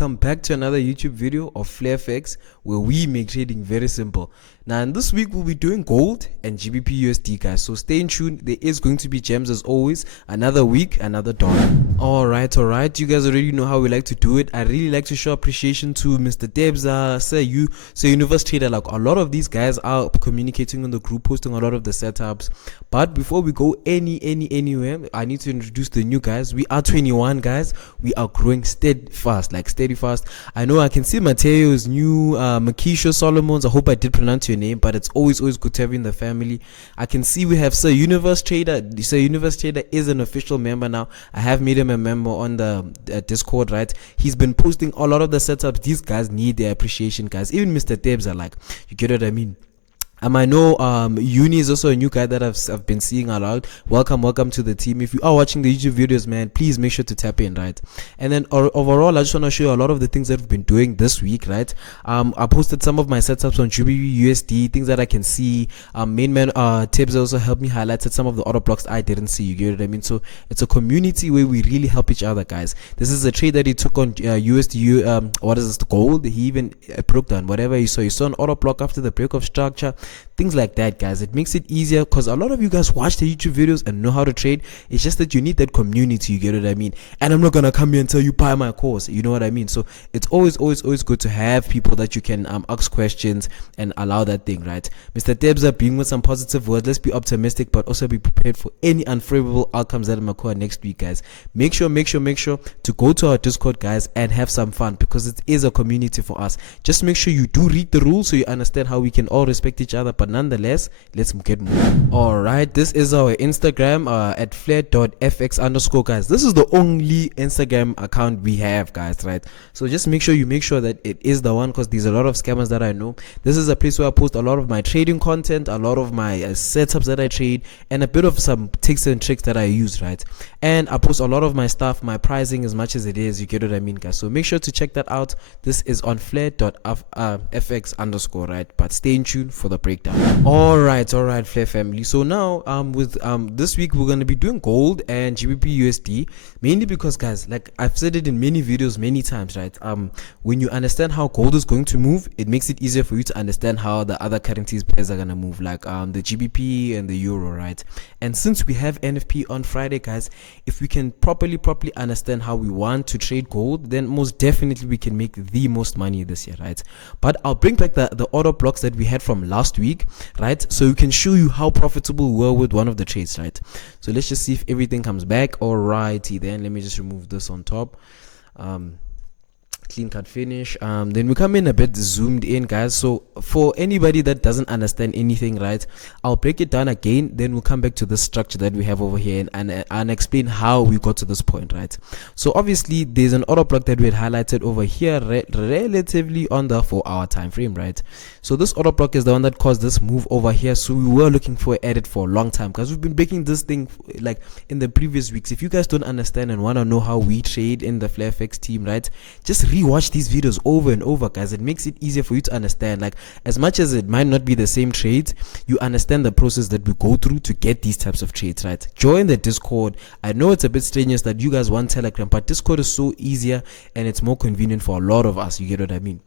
welcome back to another YouTube video of FlareFX, where we make trading very simple. Now in this week we'll be doing gold and GBPUSD, guys, so stay tuned. There is going to be gems as always. Another week, another dollar. Alright, you guys already know how we like to do it. I really like to show appreciation to Mr. Debza, Sir Universe Trader. Like, a lot of these guys are communicating on the group, posting a lot of the setups. But before we go anywhere, I need to introduce the new guys. We are 21 guys. We are growing steady fast. I know I can see Mateo's new, Makisha Solomon's. I hope I did pronounce your name, but it's always good to have you in the family. I can see we have Sir Universe Trader. Sir Universe Trader is an official member now. I have made him a member on the Discord, right? He's been posting a lot of the setups. These guys need their appreciation, guys. Even Mr. Debs are like, you get what I mean? I know Uni is also a new guy that I've been seeing a lot. Welcome to the team. If you are watching the YouTube videos, man, please make sure to tap in, right? And then overall, I just want to show you a lot of the things that we've been doing this week, right? I posted some of my setups on GBPUSD, things that I can see. Main man Tibbs also helped me highlighted some of the other blocks I didn't see. You get what I mean? So it's a community where we really help each other, guys. This is a trade that he took on USD. What is this? Gold. He even broke down whatever you saw. You saw an auto block after the break of structure. Things like that, guys. It makes it easier because a lot of you guys watch the YouTube videos and know how to trade. It's just that you need that community. You get what I mean? And I'm not gonna come here and tell you buy my course. You know what I mean? So it's always good to have people that you can ask questions and allow that thing, right? Mr. Debza being with some positive words. Let's be optimistic, but also be prepared for any unfavorable outcomes that might occur next week, guys. Make sure to go to our Discord, guys, and have some fun because it is a community for us. Just make sure you do read the rules so you understand how we can all respect each other. But nonetheless, let's get moving. Alright, this is our Instagram at flare.fx_, guys. This is the only Instagram account we have, guys, right? So just make sure that it is the one, because there's a lot of scammers that I know. This is a place where I post a lot of my trading content, a lot of my setups that I trade, and a bit of some tips and tricks that I use, right? And I post a lot of my stuff, my pricing, as much as it is. You get what I mean, guys? So make sure to check that out. This is on flare.fx_, right? But stay in tune for the breakdown. Alright, Flare family. So now with this week we're going to be doing gold and GBPUSD, mainly because, guys, like I've said it in many videos many times, right? When you understand how gold is going to move, it makes it easier for you to understand how the other currencies pairs are going to move, like the GBP and the euro, right? And since we have NFP on Friday, guys, if we can properly understand how we want to trade gold, then most definitely we can make the most money this year, right? But I'll bring back the order blocks that we had from last week, right? So we can show you how profitable we were with one of the trades, right? So let's just see if everything comes back. Alrighty, then let me just remove this on top. Clean cut finish. Then we come in a bit zoomed in, guys. So for anybody that doesn't understand anything, right, I'll break it down again, then we'll come back to the structure that we have over here and explain how we got to this point, right? So obviously there's an order block that we had highlighted over here relatively on the 4-hour time frame, right? So this order block is the one that caused this move over here. So we were looking for it for a long time, because we've been breaking this thing like in the previous weeks. If you guys don't understand and want to know how we trade in the FlareFX team, right, just watch these videos over and over, guys. It makes it easier for you to understand. Like, as much as it might not be the same trades, you understand the process that we go through to get these types of trades, right? Join the Discord. I know it's a bit strenuous that you guys want Telegram, but Discord is so easier and it's more convenient for a lot of us. You get what I mean?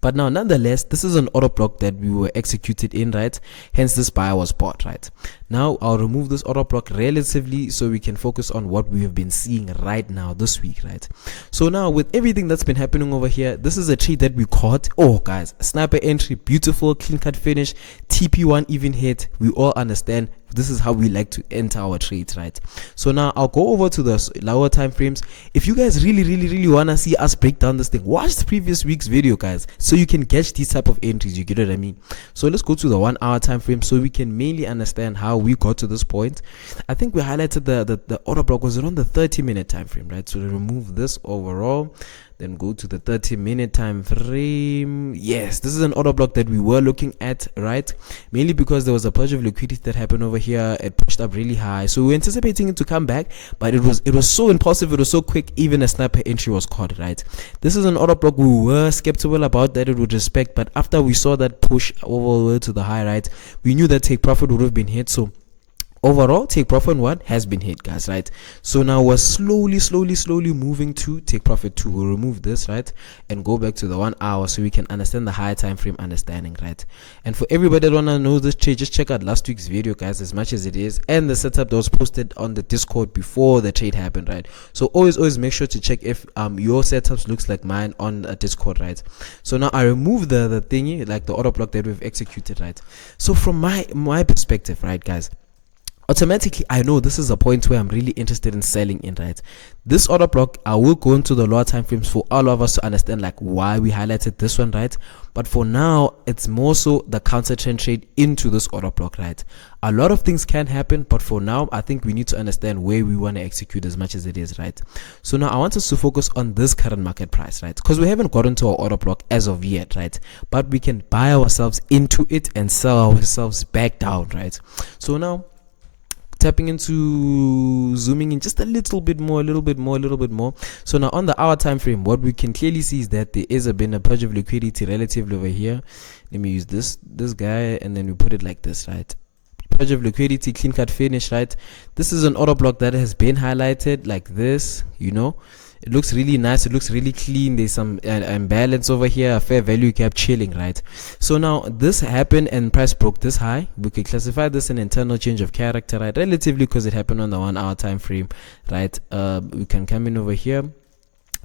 But now, nonetheless, this is an order block that we were executed in, right? Hence, this buyer was bought, right? Now, I'll remove this order block relatively so we can focus on what we have been seeing right now this week, right? So now, with everything that's been happening over here, this is a trade that we caught. Oh, guys, sniper entry, beautiful, clean cut finish, TP1 even hit. We all understand this is how we like to enter our trades, right? So now I'll go over to the lower time frames. If you guys really want to see us break down this thing, watch the previous week's video, guys, so you can catch these type of entries. You get what I mean? So let's go to the 1-hour time frame so we can mainly understand how we got to this point. I think we highlighted the order block was around the 30-minute time frame, right? So to remove this overall, then go to the 30-minute time frame. Yes, this is an order block that we were looking at, right? Mainly because there was a purge of liquidity that happened over here. It pushed up really high, so we were anticipating it to come back, but it was so impulsive, it was so quick, even a sniper entry was caught, right? This is an order block we were skeptical about that it would respect, but after we saw that push over to the high, right, we knew that take profit would have been hit. So overall take profit one has been hit, guys, right? So now we're slowly moving to take profit 2. We'll remove this, right, and go back to the 1 hour so we can understand the higher time frame understanding, right? And for everybody that wanna know this trade, just check out last week's video, guys, as much as it is, and the setup that was posted on the Discord before the trade happened, right? So always make sure to check if your setups looks like mine on a Discord, right? So now I remove the thingy, like the order block that we've executed, right? So from my perspective, right, guys, automatically I know this is a point where I'm really interested in selling in, right? This order block, I will go into the lower time frames for all of us to understand like why we highlighted this one, right? But for now, it's more so the counter trend trade into this order block, right? A lot of things can happen, but for now, I think we need to understand where we want to execute as much as it is, right? So now I want us to focus on this current market price, right? Because we haven't gotten to our order block as of yet, right? But we can buy ourselves into it and sell ourselves back down, right? So now, tapping into, zooming in just a little bit more. So now on the hour time frame, what we can clearly see is that there is been a purge of liquidity relatively over here. Let me use this guy, and then we put it like this, right? Purge of liquidity, clean cut finish, right? This is an order block that has been highlighted like this, you know. It looks really nice, it looks really clean. There's some imbalance over here, a fair value gap chilling, right? So now this happened and price broke this high. We could classify this an internal change of character, right? Relatively, because it happened on the 1 hour time frame, right? We can come in over here,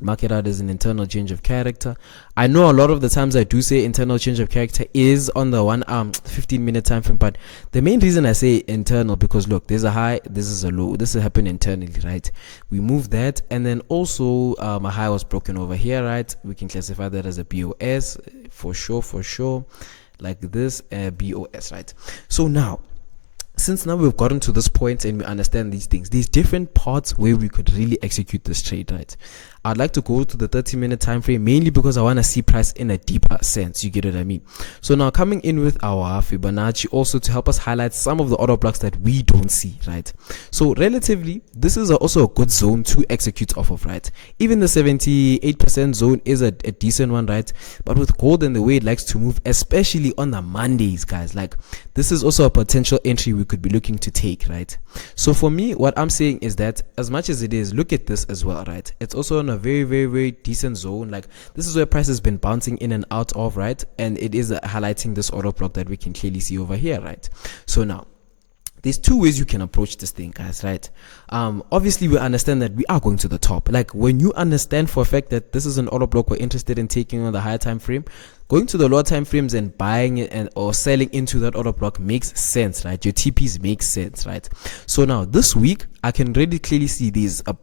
mark it out as an internal change of character. I know a lot of the times I do say internal change of character is on the 15-minute time frame, but the main reason I say internal, because look, there's a high, this is a low, this has happened internally, right? We move that, and then also a high was broken over here, right? We can classify that as a BOS for sure, like this, BOS, right? So now, since now we've gotten to this point and we understand these things, there's different parts where we could really execute this trade, right? I'd like to go to the 30-minute time frame, mainly because I want to see price in a deeper sense. You get what I mean? So now coming in with our Fibonacci also to help us highlight some of the order blocks that we don't see, right? So relatively, this is also a good zone to execute off of, right? Even the 78% zone is a decent one, right? But with gold and the way it likes to move, especially on the Mondays, guys, like this is also a potential entry we could be looking to take, right? So for me, what I'm saying is that as much as it is, look at this as well, right? It's also on a very decent zone. Like this is where price has been bouncing in and out of, right? And it is highlighting this order block that we can clearly see over here, right? So now there's two ways you can approach this thing, guys, right? Obviously we understand that we are going to the top. Like when you understand for a fact that this is an order block we're interested in taking on the higher time frame, going to the lower time frames and buying it or selling into that order block makes sense, right? Your TPs make sense, right? So now this week I can really clearly see there's a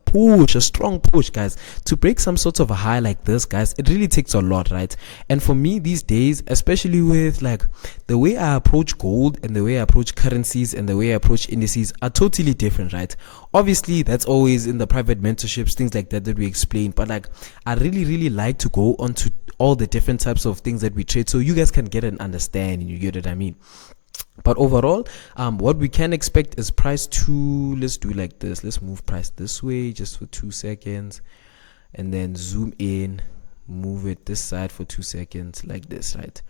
strong push, guys, to break some sort of a high like this, guys. It really takes a lot, right? And for me these days, especially with like the way I approach gold and the way I approach currencies and the way I approach indices are totally different, right? Obviously that's always in the private mentorships, things like that we explain, but like I really like to go on to all the different types of things that we trade so you guys can get an understanding. You get what I mean? But overall, what we can expect is price to, let's do like this, let's move price this way just for 2 seconds, and then zoom in, move it this side for 2 seconds, like this, right?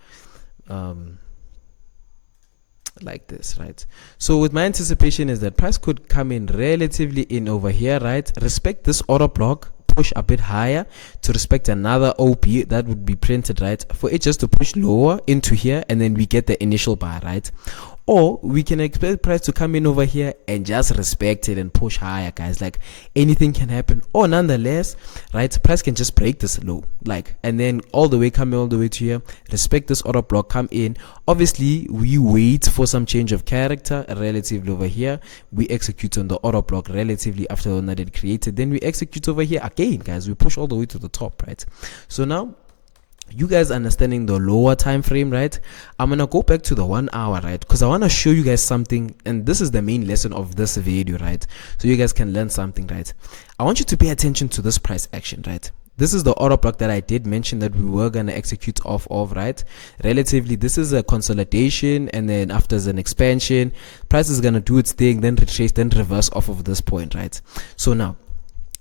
Like this, right? So with my anticipation is that price could come in relatively in over here, right? Respect this order block, push a bit higher to respect another OP that would be printed, right? For it just to push lower into here, and then we get the initial buy, right? Or we can expect price to come in over here and just respect it and push higher, guys. Like anything can happen. Or nonetheless, right, price can just break this low, like, and then all the way come all the way to here, respect this order block, come in. Obviously we wait for some change of character relatively over here. We execute on the order block relatively after the one that it created, then we execute over here again, guys. We push all the way to the top, right? So now you guys understanding the lower time frame, right? I'm gonna go back to the 1 hour, right? Because I want to show you guys something, and this is the main lesson of this video, right? So you guys can learn something, right? I want you to pay attention to this price action, right? This is the order block that I did mention that we were gonna execute off of, right? Relatively, this is a consolidation, and then after an expansion, price is gonna do its thing, then retrace, then reverse off of this point, right? So now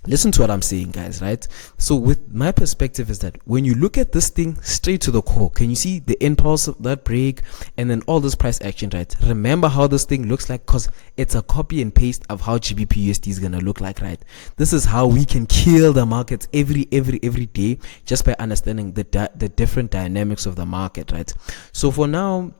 listen to what I'm saying, guys, right? So with my perspective is that when you look at this thing straight to the core, can you see the impulse of that break and then all this price action, right? Remember how this thing looks like, because it's a copy and paste of how GBPUSD is gonna look like, right? This is how we can kill the markets every day just by understanding the different dynamics of the market, right? So for now,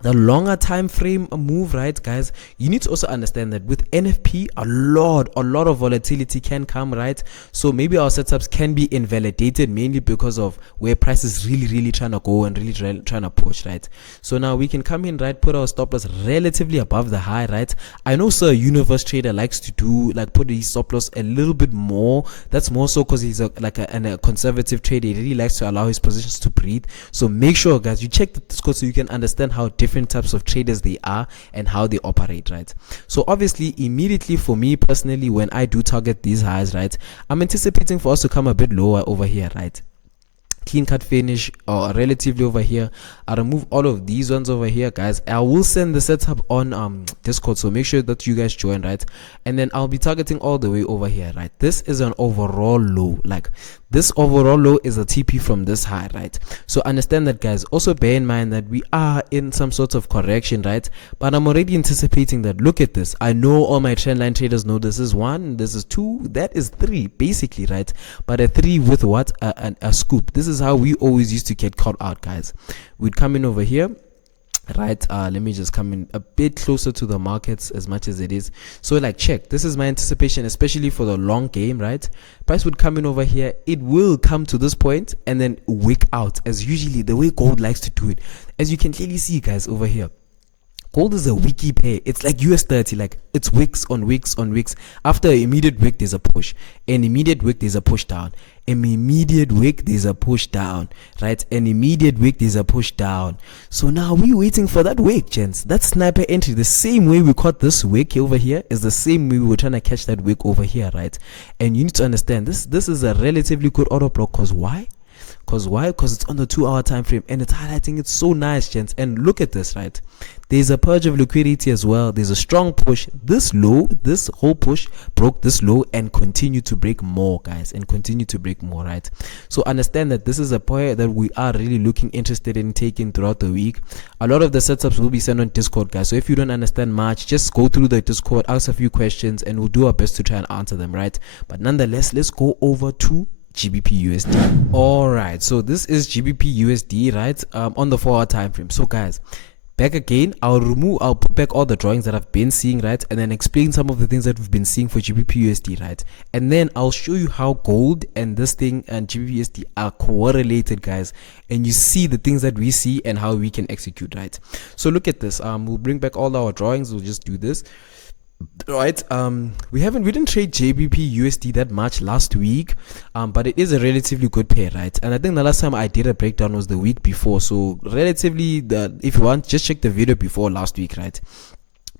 the longer time frame move, right, guys, you need to also understand that with NFP a lot of volatility can come, right? So maybe our setups can be invalidated mainly because of where price is really trying to go and really trying to push, right? So now we can come in, right, put our stop loss relatively above the high, right? I know Sir Universe Trader likes to do like put his stop loss a little bit more. That's more so because he's a conservative trader. He really likes to allow his positions to breathe. So make sure, guys, you check the Discord so you can understand how different types of traders they are and how they operate, right? So obviously immediately for me personally, when I do target these highs, right, I'm anticipating for us to come a bit lower over here, right? Clean cut finish or relatively over here. I'll remove all of these ones over here, guys. I will send the setup on Discord, so make sure that you guys join, right? And then I'll be targeting all the way over here, right? This is an overall low. Like this overall low is a TP from this high, right? So understand that, guys. Also bear in mind that we are in some sort of correction, right? But I'm already anticipating that. Look at this. I know all my trendline traders know this is 1, this is 2, that is 3 basically, right? But a 3 with what? A scoop. This is how we always used to get caught out, guys. We'd come in over here, right? Let me just come in a bit closer to the markets as much as it is. So like check, this is my anticipation, especially for the long game, right? Price would come in over here, it will come to this point and then wick out, as usually the way gold likes to do it. As you can clearly see, guys, over here, gold is a wiki pair. It's like US30, like it's wicks on wicks on wicks. After an immediate wick, there's a push. An immediate wick, there's a push down. An immediate wick, there's a push down, right? An immediate wick, there's a push down. So now we're waiting for that wick, gents. That sniper entry, the same way we caught this wick over here is the same way we were trying to catch that wick over here, right? And you need to understand this is a relatively good auto block. Because why? Because it's on the 2-hour time frame and it's highlighting it so nice, gents. And look at this, right? There's a purge of liquidity as well. There's a strong push. This low, this whole push broke this low and continue to break more, guys, and continue to break more, right? So understand that this is a pair that we are really looking interested in taking throughout the week. A lot of the setups will be sent on Discord, guys. So if you don't understand much, just go through the Discord, ask a few questions, and we'll do our best to try and answer them, right? But nonetheless, let's go over to GBPUSD. All right, so this is GBPUSD, right? On the 4-hour time frame. So guys, back again, I'll put back all the drawings that I've been seeing, right? And then explain some of the things that we've been seeing for GBPUSD, right? And then I'll show you how gold and this thing and GBPUSD are correlated, guys. And you see the things that we see and how we can execute, right? So look at this. We'll bring back all our drawings. We'll just do this. Right, we didn't trade GBPUSD that much last week, but it is a relatively good pair, right? And I think the last time I did a breakdown was the week before, so relatively, if you want, just check the video before last week, right?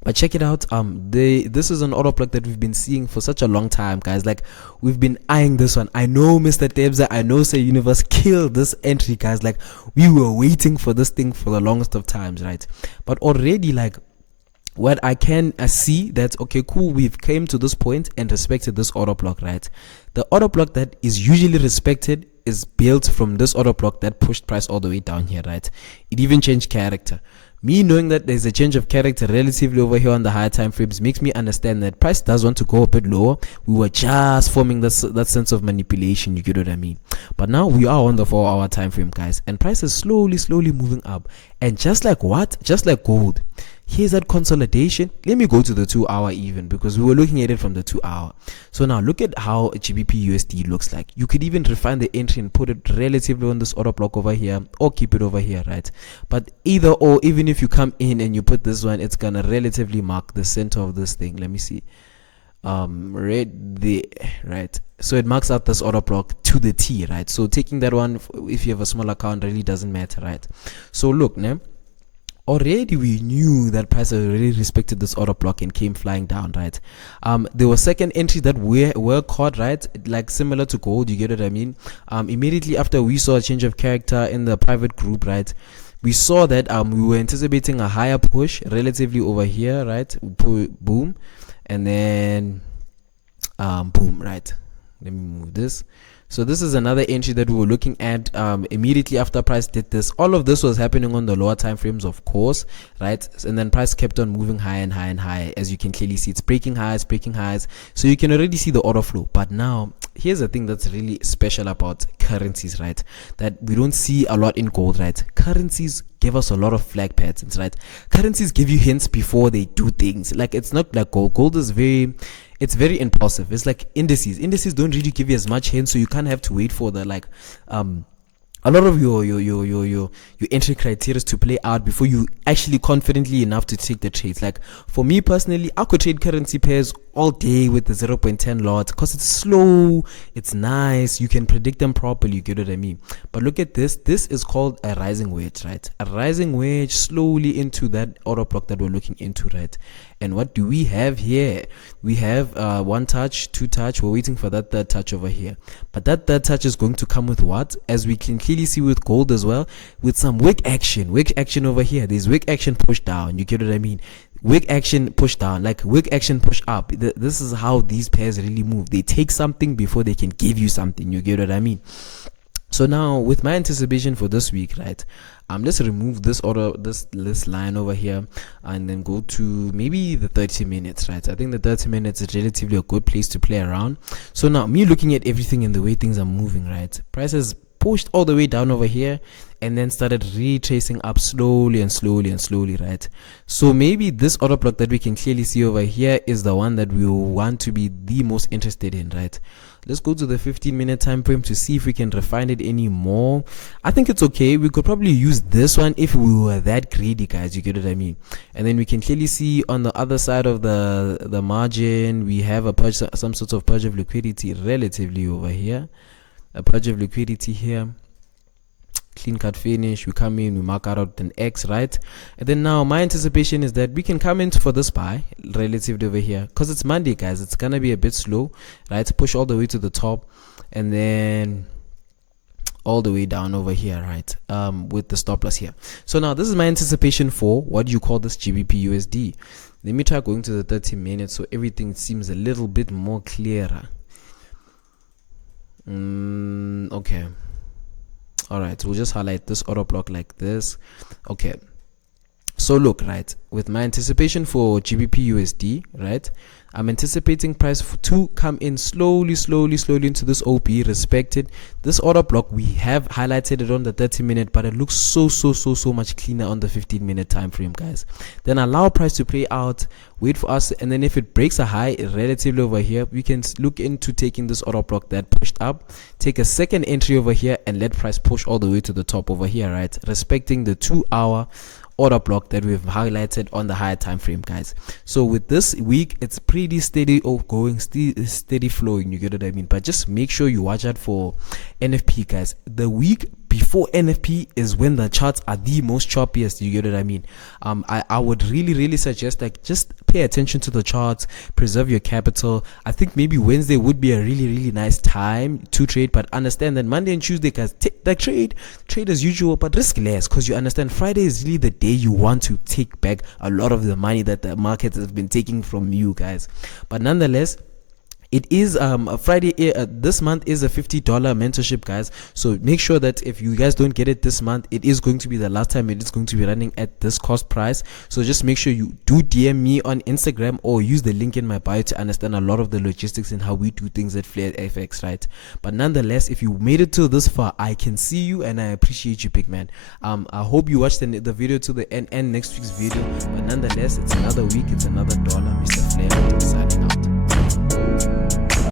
But check it out. This is an auto block that we've been seeing for such a long time, guys. Like we've been eyeing this one. I know Mr. Debza, I know Say Universe killed this entry, guys. Like we were waiting for this thing for the longest of times, right? But already, like, what I can see that, okay, cool, we've came to this point and respected this auto block, right? The auto block that is usually respected is built from this auto block that pushed price all the way down here, right? It even changed character. Me knowing that there's a change of character relatively over here on the higher time frames makes me understand that price does want to go a bit lower. We were just forming that sense of manipulation, you get what I mean? But now we are on the 4-hour time frame, guys, and price is slowly moving up. And just like what? Just like gold, here's that consolidation. Let me go to the 2-hour even, because we were looking at it from the 2-hour. So now look at how GBPUSD looks like. You could even refine the entry and put it relatively on this auto block over here, or keep it over here, right? But either or, even if you come in and you put this one, it's gonna relatively mark the center of this thing. Let me see. Right there, right? So it marks out this auto block to the T, right? So taking that one, if you have a small account, really doesn't matter, right? So look, now already we knew that price already respected this auto block and came flying down, right? There was second entry that were caught, right? Like similar to gold, you get what I mean? Immediately after we saw a change of character in the private group, right? We saw that we were anticipating a higher push relatively over here, right? Boom, and then boom, right? Let me move this. So this is another entry that we were looking at immediately after price did this. All of this was happening on the lower time frames, of course, right? And then price kept on moving higher and higher and higher. As you can clearly see, it's breaking highs. So you can already see the order flow. But now, here's the thing that's really special about currencies, right? That we don't see a lot in gold, right? Currencies give us a lot of flag patterns, right? Currencies give you hints before they do things. Like, it's not like gold. Gold is it's very impulsive. It's like indices don't really give you as much hints, so you can't have to wait for the a lot of your entry criteria to play out before you actually confidently enough to take the trades. Like, for me personally, I could trade currency pairs all day with the 0.10 lot because it's slow, it's nice, you can predict them properly, you get what I mean. But look at this. This is called a rising wedge, right? A rising wedge slowly into that order block that we're looking into, right? And what do we have here? We have one touch, two touch. We're waiting for that third touch over here. But that third touch is going to come with what? As we can clearly see with gold as well, with some wick action. Wick action over here. There's wick action push down. You get what I mean? Wick action push down, like wick action push up. This is how these pairs really move. They take something before they can give you something. You get what I mean? So now, with my anticipation for this week, right, let's remove this order, this line over here, and then go to maybe the 30 minutes, right? I think the 30 minutes is relatively a good place to play around. So now, me looking at everything and the way things are moving, right, prices pushed all the way down over here and then started retracing up slowly, right? So maybe this order block that we can clearly see over here is the one that we want to be the most interested in, right? Let's go to the 15-minute time frame to see if we can refine it any more. I think it's okay. We could probably use this one if we were that greedy, guys. You get what I mean? And then we can clearly see on the other side of the margin, we have a purge, some sort of purge of liquidity relatively over here. A purge of liquidity here. Clean cut finish. We come in, we mark out an X, right? And then now my anticipation is that we can come in for this buy relatively over here, because it's Monday, guys. It's gonna be a bit slow, right? Push all the way to the top and then all the way down over here, right? With the stop loss here. So now this is my anticipation for what do you call this GBPUSD. Let me try going to the 30 minutes so everything seems a little bit more clearer. Okay. All right, we'll just highlight this order block like this. Okay, so look, right, with my anticipation for GBPUSD, right, I'm anticipating price to come in slowly into this OP, respected this order block. We have highlighted it on the 30-minute, but it looks so much cleaner on the 15-minute time frame, guys. Then allow price to play out, wait for us, and then if it breaks a high relatively over here, we can look into taking this order block that pushed up, take a second entry over here, and let price push all the way to the top over here, right, respecting the 2-hour order block that we've highlighted on the higher time frame, guys. So with this week, it's pretty steady going, steady flowing, you get what I mean? But just make sure you watch out for NFP, guys. The week before NFP is when the charts are the most choppiest, you get what I mean? I would really suggest, like, just pay attention to the charts, preserve your capital. I think maybe Wednesday would be a really nice time to trade, but understand that Monday and Tuesday, guys, trade as usual, but risk less, because you understand Friday is really the day you want to take back a lot of the money that the market has been taking from you, guys. But nonetheless, it is a Friday. This month is a $50 mentorship, guys. So make sure that if you guys don't get it this month, it is going to be the last time it is going to be running at this cost price. So just make sure you do DM me on Instagram or use the link in my bio to understand a lot of the logistics and how we do things at Flair FX, right? But nonetheless, if you made it to this far, I can see you and I appreciate you, big man. I hope you watched the video to the end and next week's video. But nonetheless, it's another week, it's another dollar, Mr.